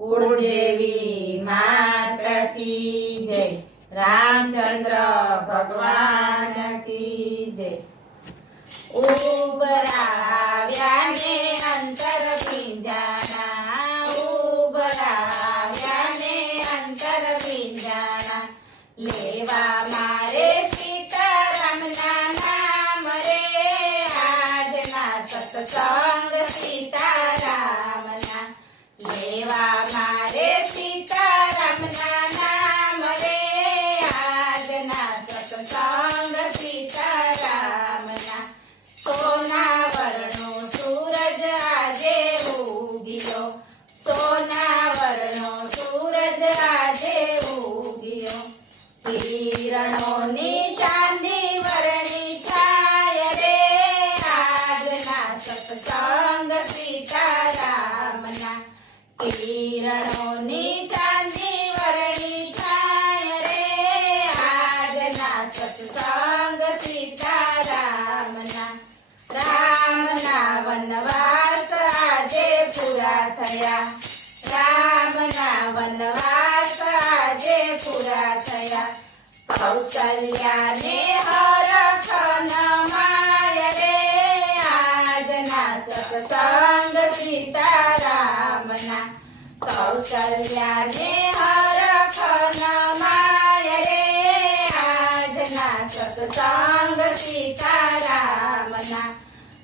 कुलदेवी माता की जय। रामचंद्र भगवान की जय। उबराव्याने अंतर पिंजाना, उबराव्याने अंतर पिंजाना, लेवा मारे सीतारामना नाम रे, આજના સત્સંગ સીતારામના, લેવા મારે સીતારામના નામ રે, આજના સત્સંગ સીતારામના। સોના વર્ણો સૂરજ આજે ઉગ્યો, સોના વર્ણો સૂરજ આજે ઉગ્યો, કિરણોની ચાંદી વર્ણી છાય રે, આજના સત્સંગ સીતારામના, કિરણોની ચાંદી વર્ણી છાય રે, આજના સત્સંગ સીતારામના। રામના વનવાસ આજે પૂરા થયા, રામના વનવાસ આજે પૂરા થયા, કૌશલ્યાને હરખ નમાય રે, આજના સત્સંગ સીતારામના, કૌશલ્યાને હરખ નમાય રે, આજના સત્સંગ સીતારામના।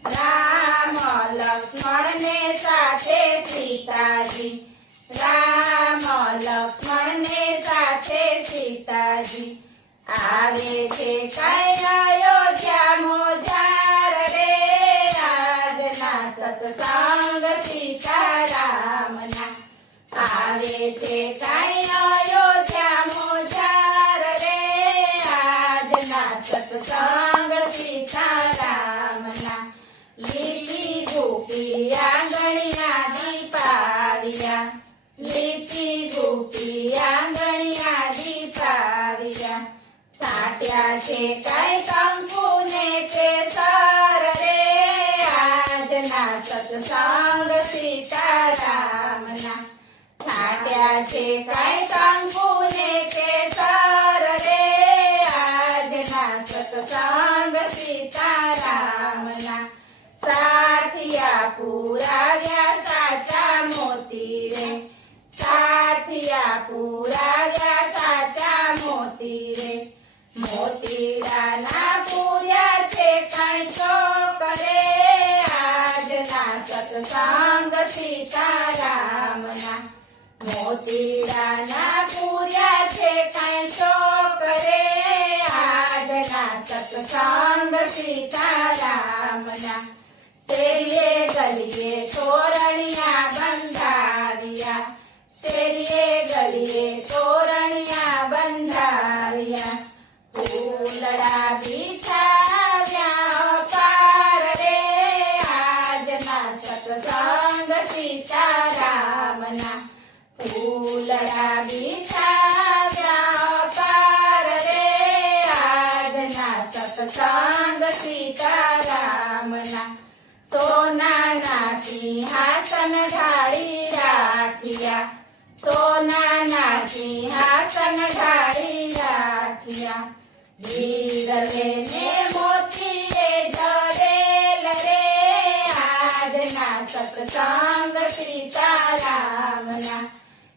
રામ લક્ષ્મણને સાથે સીતાજી, રામ લક્ષ્મણને સાથે સીતાજી, આવે છે કઈ અયોધ્યા મોજાર રે, આજના સત્સંગ સીતારામના, આવે છે કઈ અયોધ્યા મોજાર રે, આજના સત્સંગ સીતારામના। લીલી ગોપી આંગણિયા દીપાવ્યા, લીલી ગોપી આંગણિયા દીપાવ્યા, સાટ્યા છે કઈ કંકુ ને કેસર રે, આજના સત્સંગ સીતારામના, સાટ્યા છે કઈ કંકુ ને કેસર રે, આજના સત્સંગ સીતારામના। સાથિયા પુરાવ્યા સાચા મોતી રે, સાથિયા પુરાવ્યા સાચા મોતી રે, મોતીડાના પૂર્યા છે કઈ ચોક રે, આજના સત્સંગ સીતારામના, મોતીડાના પૂર્યા છે કઈ ચોક રે, આજના સત્સંગ સીતારામના। તેરીએ ગલીએ તોરણિયા બંધાવ્યા, તેરીએ ગલીએ તોરણિયા બંધાવ્યા, ફૂલડા બિછાવ્યા અપાર રે, આજના સત્સંગ સીતારામના, ફૂલડા બિછાવ્યા અપાર રે, આજના સત્સંગ સીતારામના। સોનાના સિંહાસન ઢાળી રાખ્યા, સોનાના સિંહાસન ઢાળી રાખ્યા, વીરલે ને મોતીએ જડેલ રે, આજના સત્સંગ સીતારામના,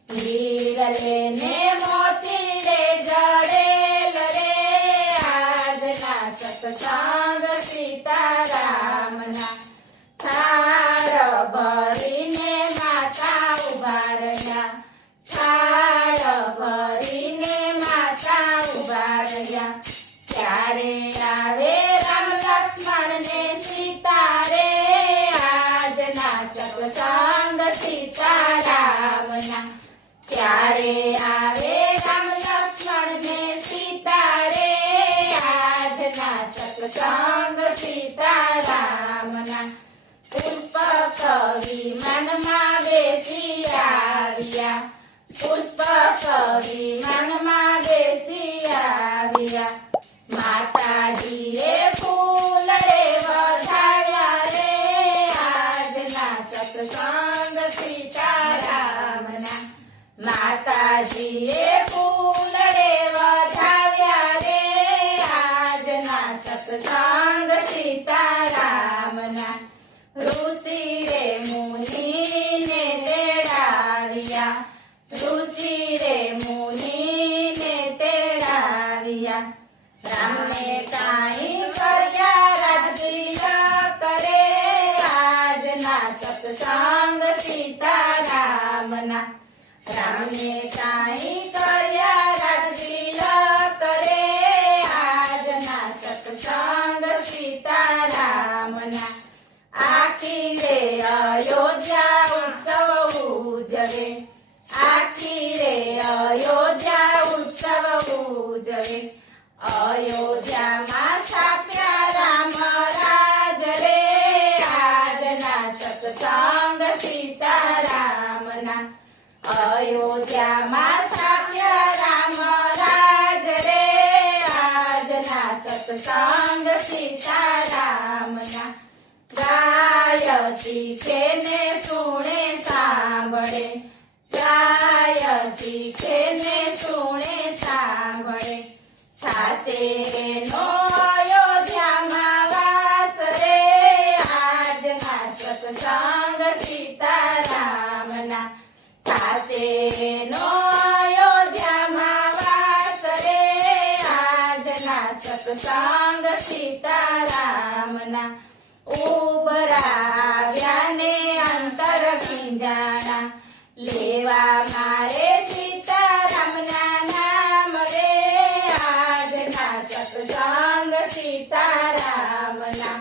વીરલે ને મોતીએ જડેલ રે, આજના સત્સંગ સીતારામના। થાળ ભરીને માતા ઉભા રહ્યા, થાળ ભરીને માતા ઉભા રહ્યા, ત્યારે આવે રામ લક્ષ્મણ ને સીતા રે, આજના સત્સંગ સીતારામના, ત્યારે આવે રામ લક્ષ્મણ ને સીતા રે, આજના સત્સંગ સીતારામના। પુષ્પ કવિ મનમાં બેસી આવ્યા, પુષ્પ કવિ મનમાં બેસી આવ્યા, માતાજીએ ફૂલ રે વધાવ્યા રે, આજના સત્સંગ સીતારામના। સત્સંગ સીતારામના રામને તાઈ કર્યા રાજતિલક રે આજના સત્સંગ સીતારામના આખી રે અયોધ્યા ઉત્સવ ઉજવે આખી રે અયોધ્યા ઉત્સવ ઉજવે અયોધ્યામાં સ્થાપ્યા રામ રાજ રે આજના સત્સંગ સીતારામના અયોધ્યામાં સ્થાપ્યા રામ રાજ રે આજના સત્સંગ સીતારામના ગાય શીખે ને સુણે સાંભળે ગાય શીખે ને સુણે સાંભળે થાતે નો અયોધ્યામાં વાસ રે આજના સત્સંગ સીતારામના થાતે નો અયોધ્યામાં વાસ રે આજના સત્સંગ સીતારામના ઉભરાવ્યા ને અંતર ખીંજાણા લેવા મારે સીતારામના નામ રે આજના સત્સંગ સીતારામના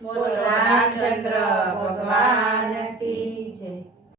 બોલો રામચંદ્ર ભગવાન